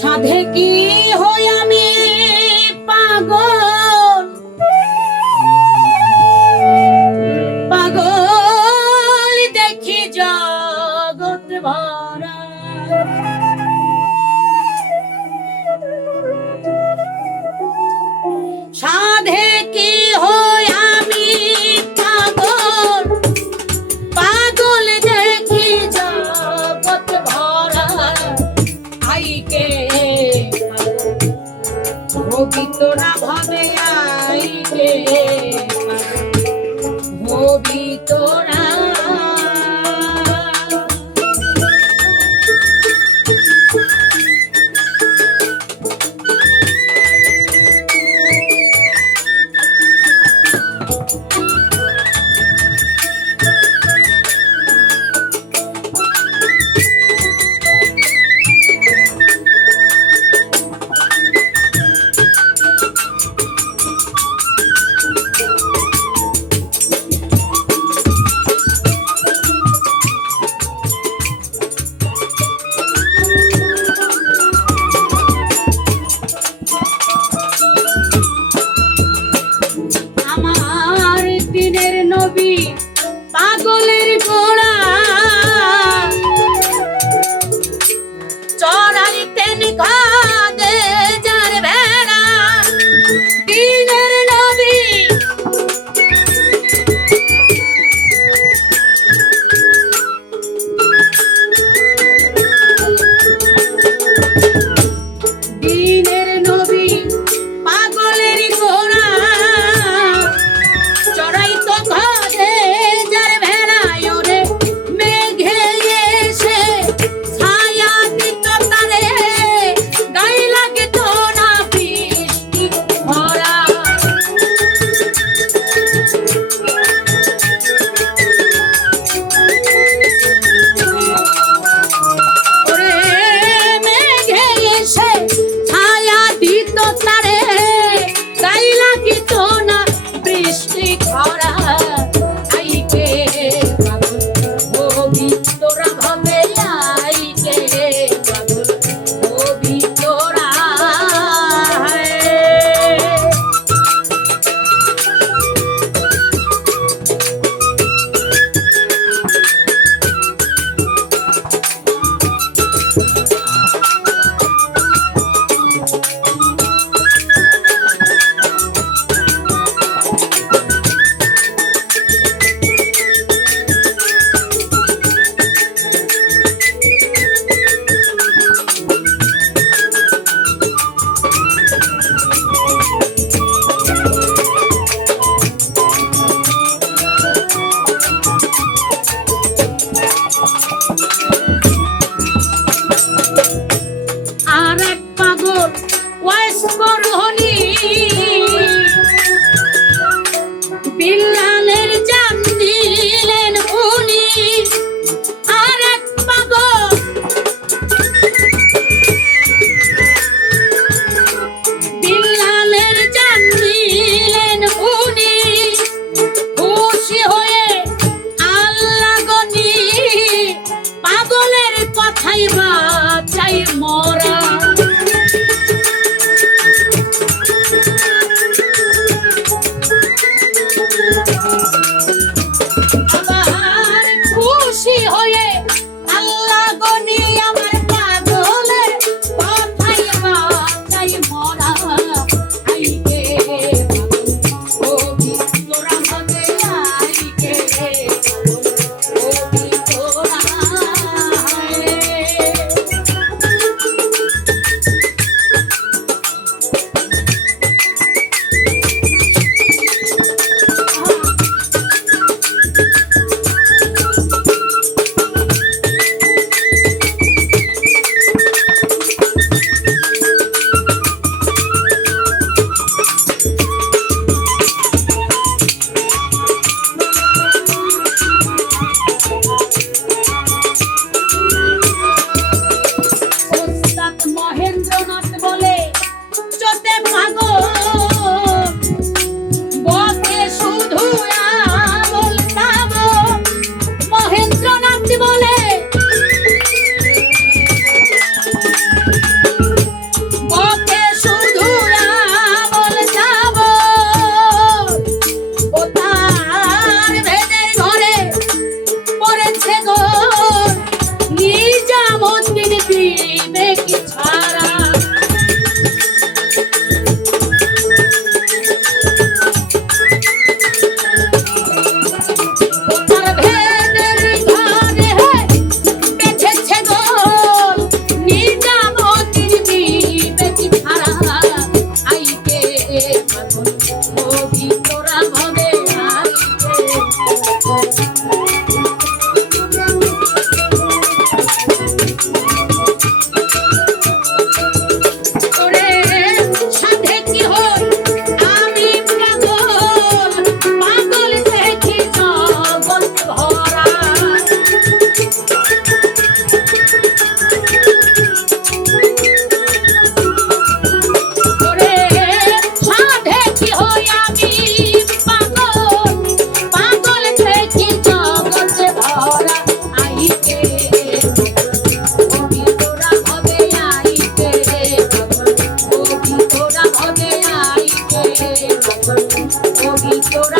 সাধে কি হই আমি পাগল? পাগল দেখি জগত ভরা। love of it. আর এক পাগল ওয়েস বরহনি বিল্লালের জান দিলেন উনি আর এক পাগল। বিল্লালের জান দিলেন উনি খুশি হয়ে আল্লাগনি পাগলের কথাই বা চাই মন। ভিতরা